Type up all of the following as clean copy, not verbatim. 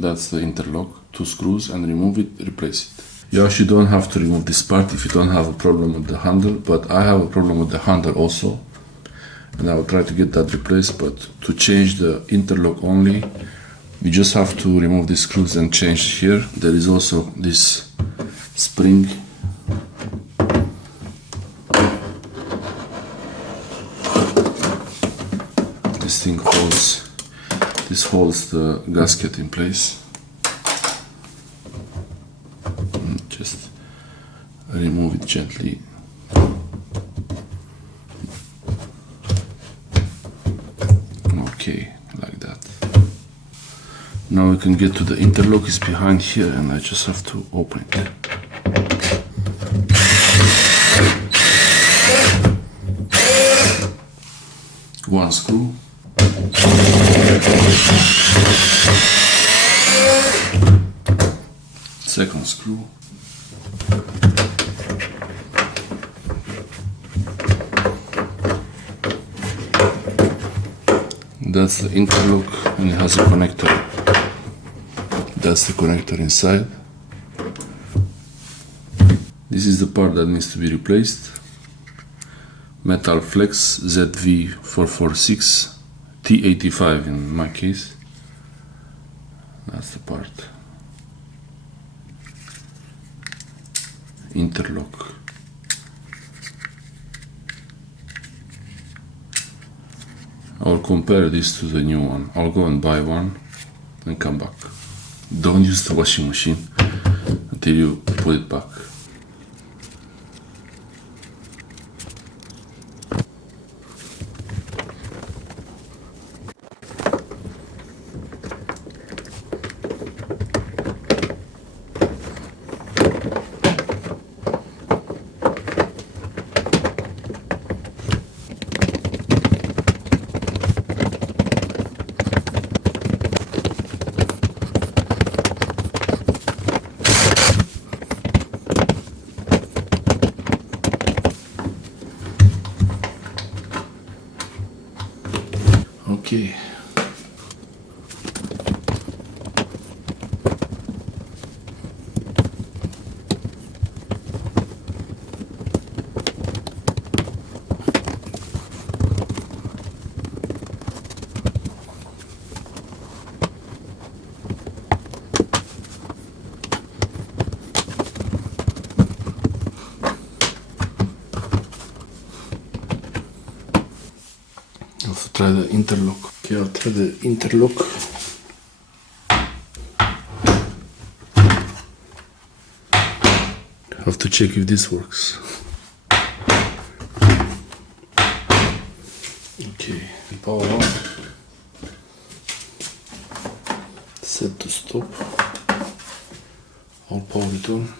That's the interlock, 2 screws, and remove it, replace it. You actually don't have to remove this part if you don't have a problem with the handle, but I have a problem with the handle also, and I will try to get that replaced. But to change the interlock only, you just have to remove the screws and change here. There is also this spring. This thing holds the gasket in place. And just remove it gently. Okay, like that. Now we can get to the interlock. It's behind here, and I just have to open it. One screw. Second screw. That's the interlock, and it has a connector. That's the connector inside. This is the part that needs to be replaced. MetalFlex ZV446 T85 in my case. That's the part. Interlock. I'll compare this to the new one. I'll go and buy one and come back. Don't use the washing machine until you put it back. Okay. I'll try the interlock. Okay, I'll try the interlock. Have to check if this works. Okay, power on. Set to stop. I'll power it on.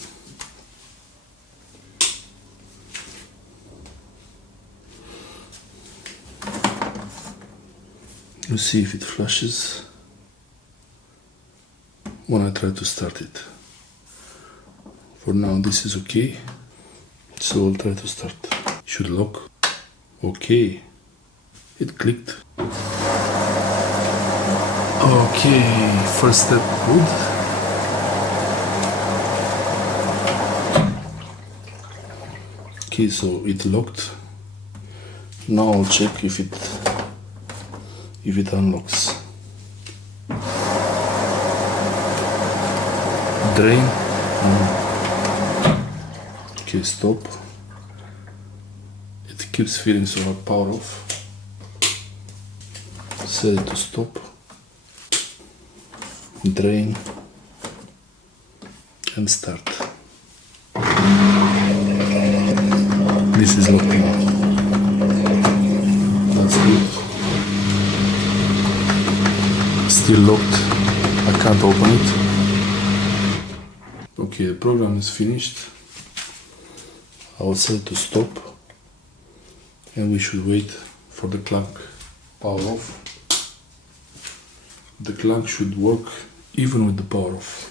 Let's see if it flashes when I try to start it. For now this is okay, so I'll try to start. Should lock. Okay, it clicked. Okay, first step good. Okay, so it locked. Now I'll check if it unlocks. Drain. Okay, stop. It keeps feeling, so I'll power off. Set it to stop. Drain. And start. This is locked now. That's good. Still locked. I can't open it. Okay, the program is finished. I will set it to stop, and we should wait for the clank. Power off. The clank should work even with the power off.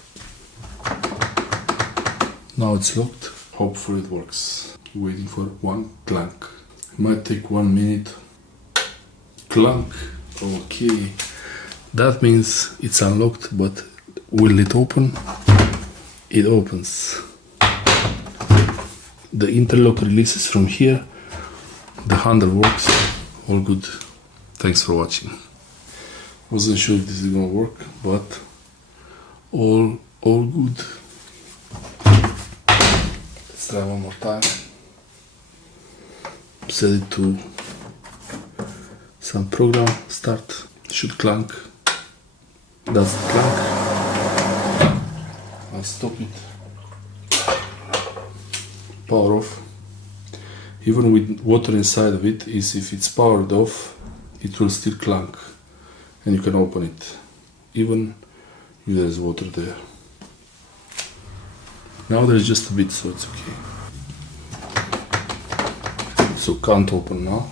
Now it's locked. Hopefully it works. Waiting for one clank. It might take 1 minute. Clank. Okay. That means it's unlocked, but Will it open? It opens. The interlock releases from here. The handle works. All good. Thanks for watching. Wasn't sure if this is gonna work, but all good. Let's try one more time. Set it to some program. Start. Should clank. That's the clank. I stop it. Power off. Even with water inside of it, is if it's powered off, it will still clank, and you can open it, even if there's water there. Now there's just a bit, so it's okay. So can't open now.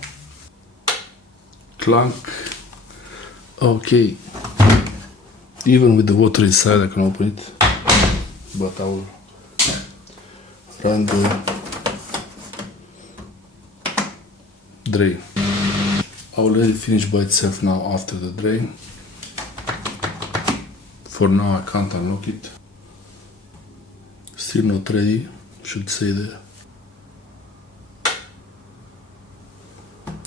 Clank. Okay. Even with the water inside, I can open it, but I will run the drain. I will let it finish by itself now after the drain. For now I can't unlock it. Still not ready, should say there.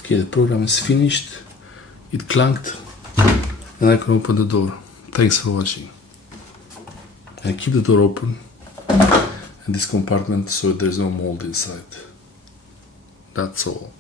Okay, the program is finished. It clanked and I can open the door. Thanks for watching. And keep the door open and this compartment so there's no mold inside. That's all.